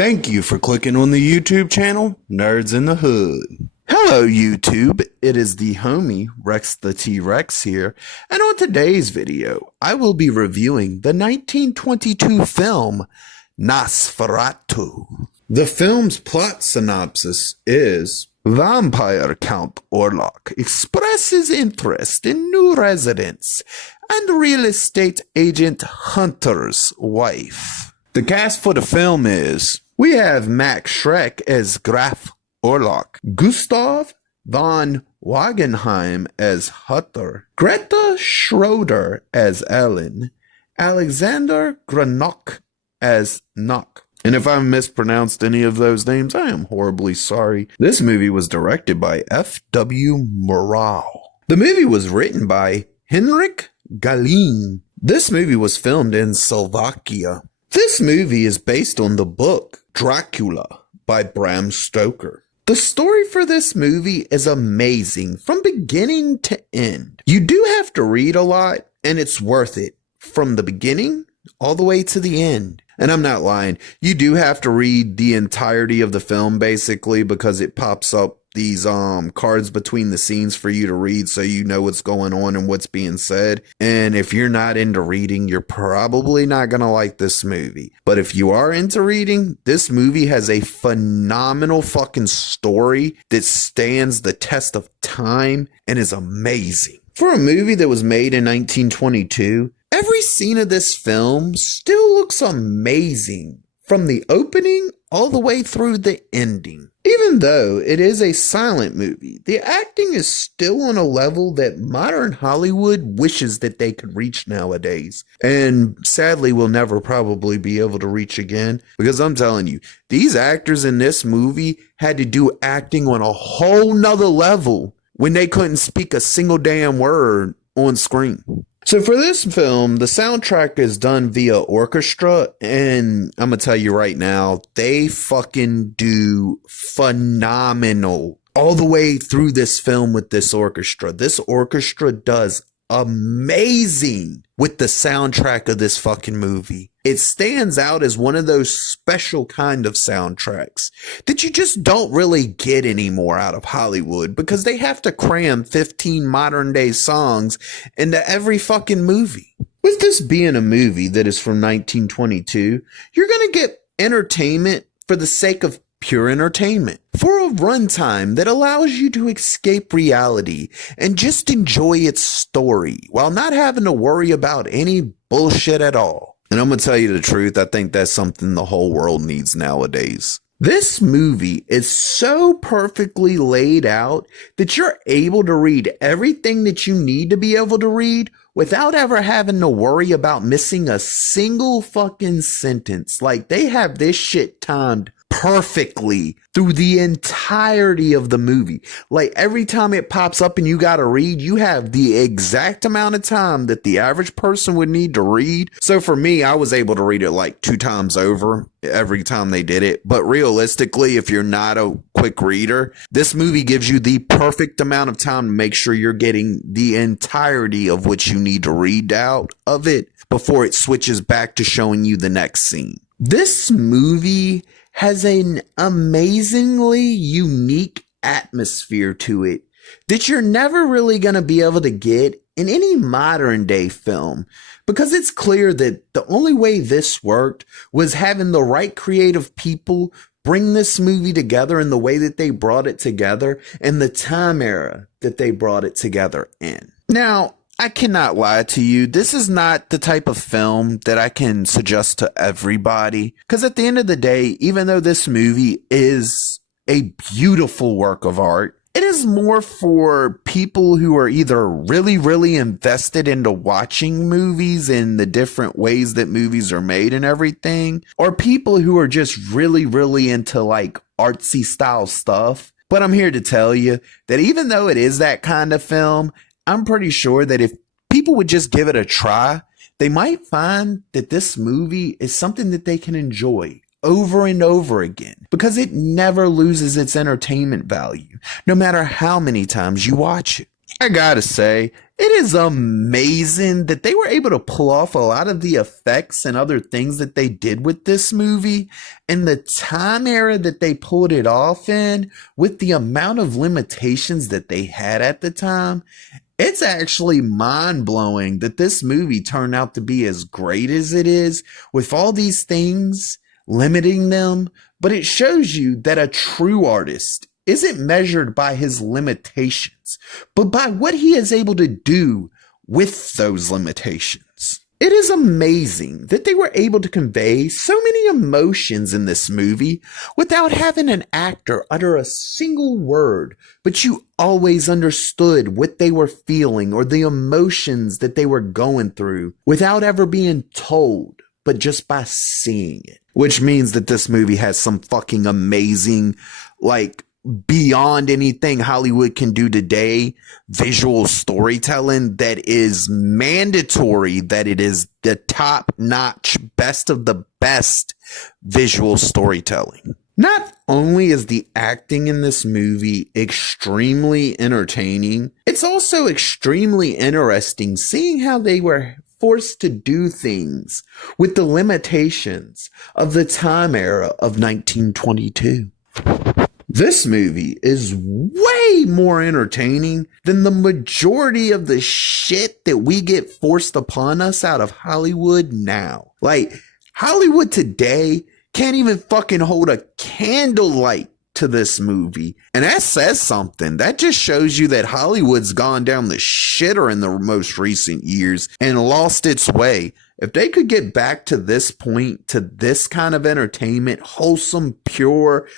Thank you for clicking on the YouTube channel, Nerds in the Hood. Hello YouTube, it is the homie Rex the T-Rex here, and on today's video, I will be reviewing the 1922 film, Nosferatu. The film's plot synopsis is, Vampire Count Orlok expresses interest in new residents and real estate agent Hunter's wife. The cast for the film is, we have Max Schreck as Graf Orlok, Gustav von Wagenheim as Hutter, Greta Schroeder as Ellen, Alexander Granok as Nock. And if I've mispronounced any of those names, I am horribly sorry. This movie was directed by F.W. Murnau. The movie was written by Henrik Galeen. This movie was filmed in Slovakia. This movie is based on the book Dracula by Bram Stoker. The story for this movie is amazing from beginning to end. You do have to read a lot, and it's worth it from the beginning all the way to the end. And I'm not lying. You do have to read the entirety of the film basically because it pops up these cards between the scenes for you to read so you know what's going on and what's being said. And if you're not into reading, you're probably not going to like this movie. But if you are into reading, this movie has a phenomenal fucking story that stands the test of time and is amazing. For a movie that was made in 1922, every scene of this film still looks amazing from the opening all the way through the ending. Even though it is a silent movie, the acting is still on a level that modern Hollywood wishes that they could reach nowadays. And sadly will never probably be able to reach again. Because I'm telling you, these actors in this movie had to do acting on a whole nother level when they couldn't speak a single damn word on screen. So for this film, the soundtrack is done via orchestra, and I'm gonna tell you right now, they fucking do phenomenal all the way through this film with this orchestra. This orchestra does amazing with the soundtrack of this fucking movie. It stands out as one of those special kind of soundtracks that you just don't really get anymore out of Hollywood because they have to cram 15 modern day songs into every fucking movie. With this being a movie that is from 1922, you're going to get entertainment for the sake of pure entertainment, for a runtime that allows you to escape reality and just enjoy its story while not having to worry about any bullshit at all. And I'm going to tell you the truth, I think that's something the whole world needs nowadays. This movie is so perfectly laid out that you're able to read everything that you need to be able to read without ever having to worry about missing a single fucking sentence. Like, they have this shit timed perfectly through the entirety of the movie. Like, every time it pops up and you gotta read, you have the exact amount of time that the average person would need to read. So for me, I was able to read it like 2 times over every time they did it. But realistically, if you're not a quick reader, this movie gives you the perfect amount of time to make sure you're getting the entirety of what you need to read out of it before it switches back to showing you the next scene. This movie has an amazingly unique atmosphere to it that you're never really going to be able to get in any modern day film, because it's clear that the only way this worked was having the right creative people bring this movie together in the way that they brought it together and the time era that they brought it together in. Now, I cannot lie to you, this is not the type of film that I can suggest to everybody, because at the end of the day, even though this movie is a beautiful work of art, it is more for people who are either really, really invested into watching movies and the different ways that movies are made and everything, or people who are just really, really into like artsy style stuff. But I'm here to tell you that even though it is that kind of film, I'm pretty sure that if people would just give it a try, they might find that this movie is something that they can enjoy over and over again because it never loses its entertainment value, no matter how many times you watch it. I gotta say, it is amazing that they were able to pull off a lot of the effects and other things that they did with this movie and the time era that they pulled it off in with the amount of limitations that they had at the time. It's actually mind blowing that this movie turned out to be as great as it is with all these things limiting them. But it shows you that a true artist isn't measured by his limitations, but by what he is able to do with those limitations. It is amazing that they were able to convey so many emotions in this movie without having an actor utter a single word, but you always understood what they were feeling or the emotions that they were going through without ever being told, but just by seeing it. Which means that this movie has some fucking amazing, like, beyond anything Hollywood can do today, visual storytelling that is mandatory, that it is the top notch, best of the best visual storytelling. Not only is the acting in this movie extremely entertaining, it's also extremely interesting seeing how they were forced to do things with the limitations of the time era of 1922. This movie is way more entertaining than the majority of the shit that we get forced upon us out of Hollywood now. Like, Hollywood today can't even fucking hold a candlelight to this movie. And that says something. That just shows you that Hollywood's gone down the shitter in the most recent years and lost its way. If they could get back to this point, to this kind of entertainment, wholesome, pure,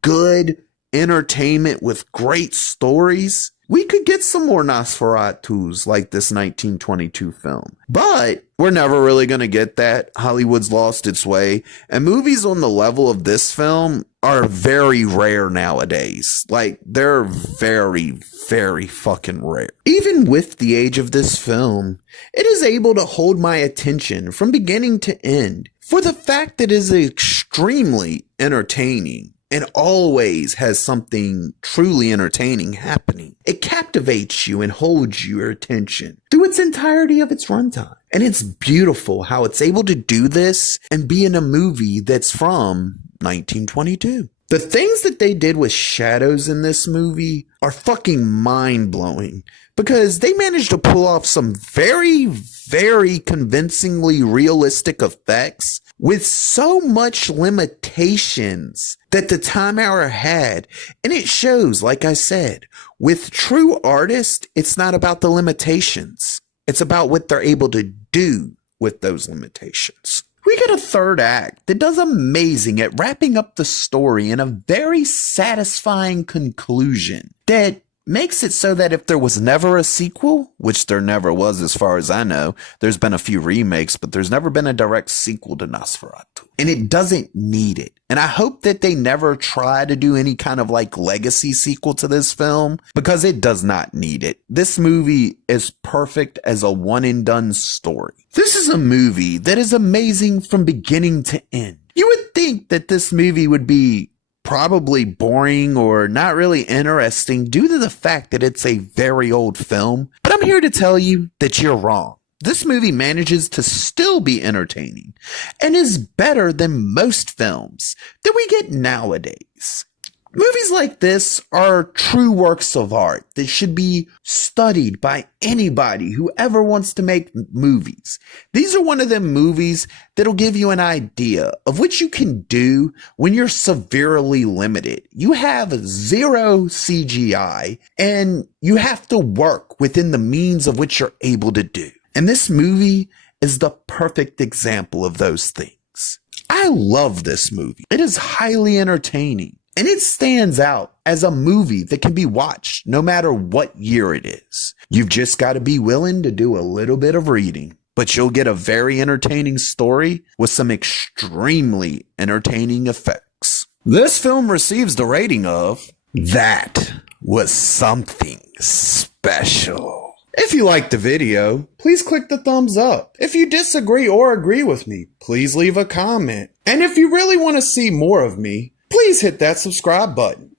good entertainment with great stories, we could get some more Nosferatus like this 1922 film. But we're never really going to get that. Hollywood's lost its way. And movies on the level of this film are very rare nowadays. Like, they're very, very fucking rare. Even with the age of this film, it is able to hold my attention from beginning to end for the fact that it is extremely entertaining and always has something truly entertaining happening. It captivates you and holds your attention through its entirety of its runtime. And it's beautiful how it's able to do this and be in a movie that's from 1922. The things that they did with shadows in this movie are fucking mind-blowing because they managed to pull off some very, very convincingly realistic effects with so much limitations that the time era had. And it shows, like I said, with true artists, it's not about the limitations. It's about what they're able to do with those limitations. We get a third act that does amazing at wrapping up the story in a very satisfying conclusion that makes it so that if there was never a sequel, which there never was as far as I know, there's been a few remakes, but there's never been a direct sequel to Nosferatu. And it doesn't need it. And I hope that they never try to do any kind of like legacy sequel to this film because it does not need it. This movie is perfect as a one and done story. This is a movie that is amazing from beginning to end. You would think that this movie would be probably boring or not really interesting due to the fact that it's a very old film, but I'm here to tell you that you're wrong. This movie manages to still be entertaining and is better than most films that we get nowadays. Movies like this are true works of art that should be studied by anybody who ever wants to make movies. These are one of them movies that'll give you an idea of what you can do when you're severely limited. You have zero CGI and you have to work within the means of which you're able to do. And this movie is the perfect example of those things. I love this movie. It is highly entertaining. And it stands out as a movie that can be watched no matter what year it is. You've just got to be willing to do a little bit of reading, but you'll get a very entertaining story with some extremely entertaining effects. This film receives the rating of "That was something special." If you liked the video, please click the thumbs up. If you disagree or agree with me, please leave a comment. And if you really want to see more of me, please hit that subscribe button.